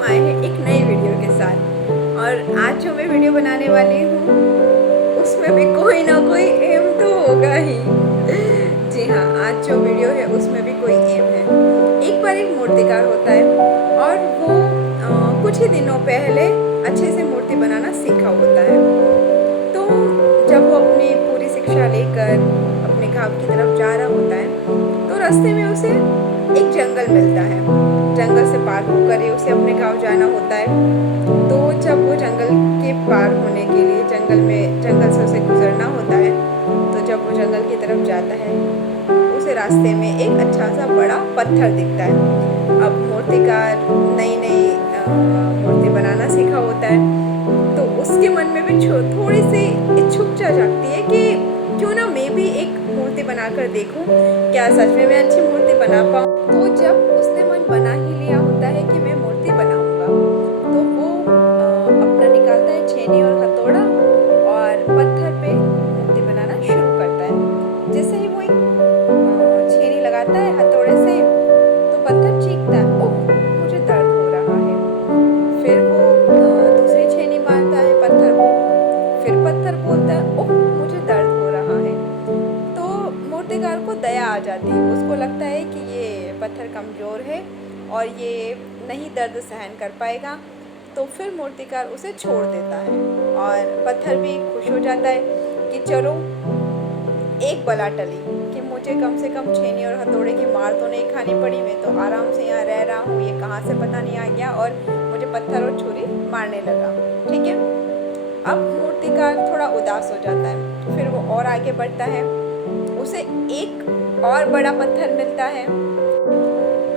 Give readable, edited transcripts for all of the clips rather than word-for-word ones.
हम आए हैं एक नई वीडियो के साथ। और आज जो मैं वीडियो बनाने वाली हूँ उसमें भी कोई ना कोई एम तो होगा ही। जी हाँ, आज जो वीडियो है उसमें भी कोई एम है। एक बार एक मूर्तिकार होता है और वो कुछ ही दिनों पहले अच्छे से मूर्ति बनाना सीखा होता है। तो जब वो अपनी पूरी शिक्षा लेकर अपने गांव की तरफ जा रहा होता है तो रास्ते में उसे एक जंगल मिलता है। जंगल से पार होकर ही उसे अपने गांव जाना होता है। तो जब वो जंगल के पार होने के लिए जंगल से उसे गुजरना होता है, तो जब वो जंगल की तरफ जाता है उसे रास्ते में एक अच्छा सा बड़ा पत्थर दिखता है। अब मूर्तिकार नई नई मूर्ति बनाना सीखा होता है, तो उसके मन में भी थोड़ी सी इच्छुकता जागती है कि क्यों ना मैं भी एक मूर्ति बनाकर देखूं, क्या सच में मैं अच्छी मूर्ति बना पाऊं। तो जब उसने मन बना ही लिया होता है कि मैं मूर्ति बनाऊंगा, तो वो अपना निकालता है छेनी और हथौड़ा और पत्थर पे मूर्ति बनाना शुरू करता है। जैसे ही वो एक छेनी लगाता है हथौड़े से, तो पत्थर चीखता है, ओह मुझे दर्द हो रहा है। फिर वो दूसरी छेनी मारता है पत्थर को, फिर पत्थर बोलता है, ओह मुझे दर्द हो रहा है। तो मूर्तिकार को दया आ जाती है, उसको लगता है कि ये पत्थर कमज़ोर है और ये नहीं दर्द सहन कर पाएगा। तो फिर मूर्तिकार उसे छोड़ देता है और पत्थर भी खुश हो जाता है कि चलो एक बला टली, कि मुझे कम से कम छेनी और हथौड़े की मार तो नहीं खानी पड़ी। मैं तो आराम से यहाँ रह रहा हूँ, ये कहाँ से पता नहीं आ गया और मुझे पत्थर और छुरी मारने लगा। ठीक है, अब मूर्तिकार थोड़ा उदास हो जाता है। फिर वो और आगे बढ़ता है, उसे एक और बड़ा पत्थर मिलता है।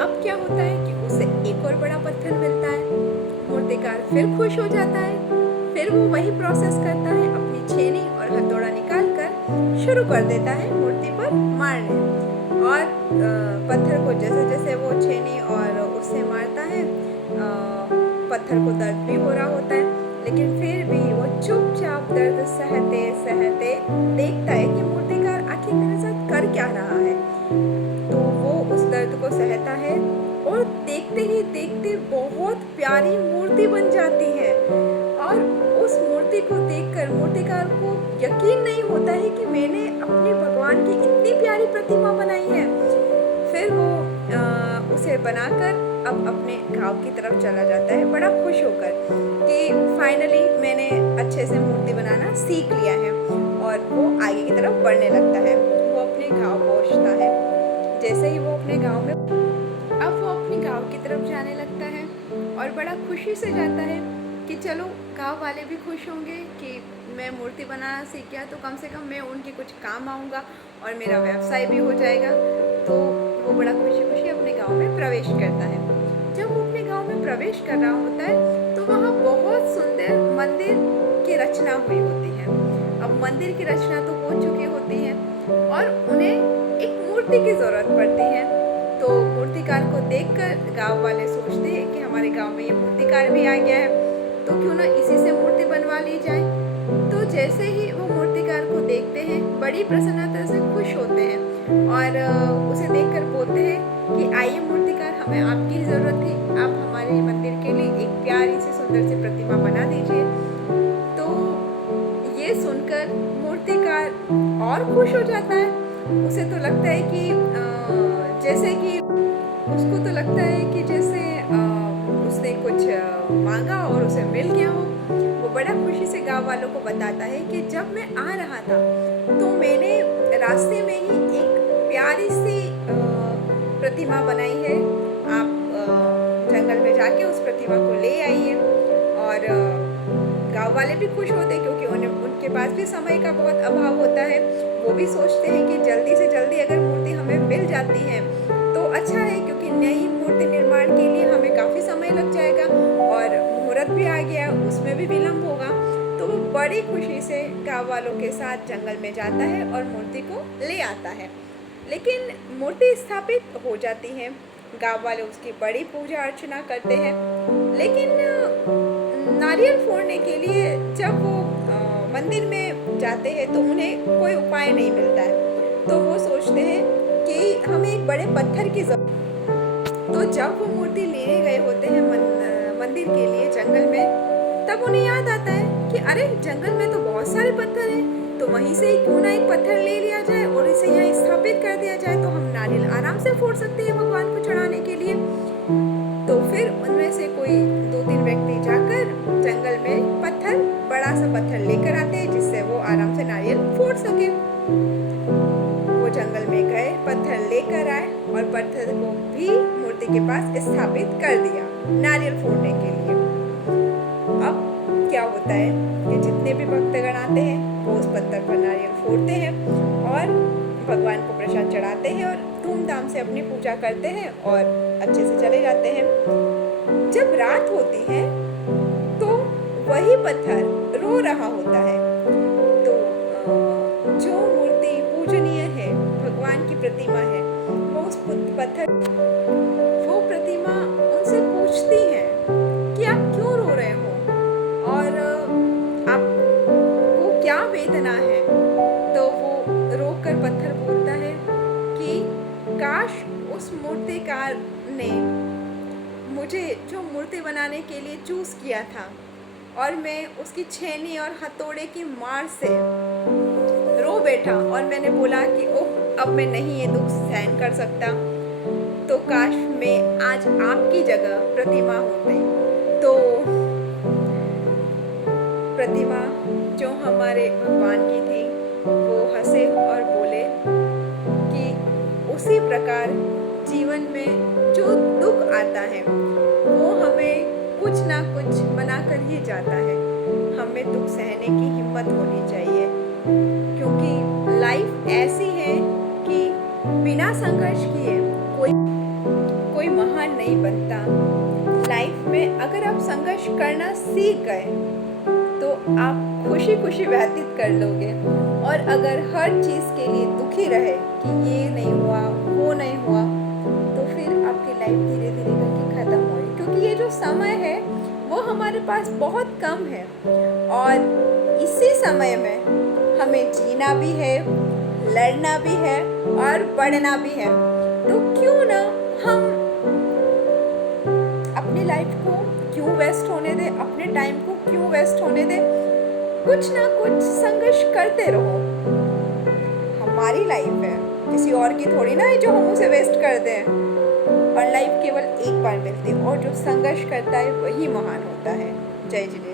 अब क्या होता है कि उसे एक और बड़ा पत्थर मिलता है। मूर्तिकार फिर खुश हो जाता है। फिर वो वही प्रोसेस करता है, अपनी छेनी और हथौड़ा निकाल कर शुरू कर देता है मूर्ति पर मारने। और पत्थर को जैसे जैसे वो छेनी और उससे मारता है, पत्थर को दर्द भी हो रहा होता है, लेकिन फिर भी वो चुपचाप दर्द सहते सहते देखता है कि मूर्तिकार आखिर मेरे साथ कर क्या रहा है। तो वो उस दर्द को सहता है और देखते ही देखते बहुत प्यारी मूर्ति बन जाती है। और उस मूर्ति को देखकर मूर्तिकार को यकीन नहीं होता है कि मैंने अपने भगवान की इतनी प्यारी प्रतिमा बनाई है। फिर वो उसे बनाकर अब अपने गांव की तरफ चला जाता है, बड़ा खुश होकर कि फाइनली मैंने अच्छे से मूर्ति बनाना सीख लिया है। और वो आगे की तरफ बढ़ने लगता है, वो अपने गांव पहुंचता है। जैसे ही वो अपने गांव में अब वो अपने गांव की तरफ जाने लगता है और बड़ा खुशी से जाता है कि चलो गांव वाले भी खुश होंगे कि मैं मूर्ति बनाना सीख गया, तो कम से कम मैं उनके कुछ काम आऊँगा और मेरा व्यवसाय भी हो जाएगा। तो वो बड़ा खुशी खुशी अपने गांव में प्रवेश करता है। जब वो अपने गांव में प्रवेश कर रहा होता है तो वहाँ बहुत सुंदर मंदिर की रचना हुई होती है। अब मंदिर की रचना तो हो चुकी होती है और उन्हें एक मूर्ति की ज़रूरत पड़ती है। तो मूर्तिकार को देखकर गांव वाले सोचते हैं कि हमारे गांव में ये मूर्तिकार भी आ गया है, तो क्यों ना इसी से मूर्ति बनवा ली जाए। तो जैसे ही वो मूर्तिकार को देखते हैं, बड़ी प्रसन्नता से खुश होते हैं और उसे देखकर बोलते हैं कि आइए मूर्तिकार, हमें आपकी ज़रूरत थी, आप हमारे मंदिर के लिए एक प्यारी सी सुंदर सी प्रतिमा बना दीजिए। तो ये सुनकर मूर्तिकार और खुश हो जाता है। उसे तो लगता है कि जैसे कि उसको तो लगता है कि जैसे उसने कुछ मांगा और उसे मिल गया हो। वो बड़ा खुशी से गांव वालों को बताता है कि जब मैं आ रहा था तो मैंने रास्ते में ही एक प्यारी सी प्रतिमा बनाई है। आप जंगल में जाके उस प्रतिमा को ले आइए। और गांव वाले भी खुश होते हैं क्योंकि उनके पास भी समय का बहुत अभाव होता है। वो भी सोचते हैं कि जल्दी से जल्दी अगर मूर्ति हमें मिल जाती है तो अच्छा है, क्योंकि नई मूर्ति निर्माण के लिए हमें काफ़ी समय लग जाएगा और मुहूर्त भी आ गया, उसमें भी विलम्ब होगा। तो वो बड़ी खुशी से गांव वालों के साथ जंगल में जाता है और मूर्ति को ले आता है। लेकिन मूर्ति स्थापित हो जाती है, गांव वाले उसकी बड़ी पूजा अर्चना करते हैं। लेकिन नारियल फोड़ने के लिए जब वो मंदिर में जाते हैं तो उन्हें कोई उपाय नहीं मिलता है। तो वो सोचते हैं कि हमें एक बड़े पत्थर की जरूरत। तो जब वो मूर्ति लेने गए होते हैं मंदिर के लिए जंगल में, तब उन्हें याद आता है कि अरे जंगल में तो बहुत सारे पत्थर हैं, तो वहीं से ही क्यों ना एक पत्थर ले लिया जाए और इसे यहाँ स्थापित कर दिया जाए, तो हम नारियल आराम से फोड़ सकते हैं भगवान को चढ़ाने के लिए। तो फिर उनमें से कोई 2-3 व्यक्ति जाकर जंगल में पत्थर, बड़ा सा पत्थर लेकर आते हैं जिससे वो आराम से नारियल फोड़ सके। वो जंगल में गए, पत्थर लेकर आए और पत्थर को भी मूर्ति के पास स्थापित कर दिया नारियल फोड़ने के लिए। अब क्या होता है कि जितने भी भक्तगण आते हैं वो उस पत्थर पर नारियल फोड़ते हैं और भगवान को प्रसाद चढ़ाते हैं और धूमधाम से अपनी पूजा करते हैं और अच्छे से चले जाते हैं। जब रात होती है तो वही पत्थर रो रहा होता है। तो जो मूर्ति पूजनीय है, भगवान की प्रतिमा है, वो उस वो प्रतिमा उनसे पूछती है कि आप क्यों रो रहे हो और आपको क्या वेदना है। तो वो रोकर पत्थर बोलता है कि काश उस मूर्तिकार ने मुझे जो मूर्ति बनाने के लिए चूज किया था और मैं उसकी छेनी और हथौड़े की मार से रो बैठा और मैंने बोला कि ओह अब मैं नहीं ये दुख सहन कर सकता, तो काश मैं आज आपकी जगह प्रतिमा होती। तो प्रतिमा जो हमारे भगवान की थी वो हंसे और बोले कि उसी प्रकार जीवन में जो दुख आता है वो हमें कुछ ना कुछ बनाकर ही जाता है। हमें दुख सहने की हिम्मत होनी चाहिए, क्योंकि लाइफ ऐसी है कि बिना संघर्ष किए कोई महान नहीं बनता। लाइफ में अगर आप संघर्ष करना सीख गए तो आप खुशी खुशी व्यतीत कर लोगे, और अगर हर चीज़ के लिए दुखी रहे कि ये नहीं हुआ वो नहीं हुआ, तो फिर आपकी लाइफ धीरे धीरे करके ख़त्म होगी। क्योंकि ये जो समय है वो हमारे पास बहुत कम है और इसी समय में हमें जीना भी है, लड़ना भी है और बढ़ना भी है। तो क्यों ना हम अपनी लाइफ को क्यों वेस्ट होने दें, अपने टाइम को क्यों वेस्ट होने दें, कुछ ना कुछ संघर्ष करते रहो। हमारी लाइफ है, किसी और की थोड़ी ना है जो हम उसे वेस्ट कर दें, और लाइफ केवल एक बार मिलती है और जो संघर्ष करता है वही महान होता है। जय जिनेन्द्र।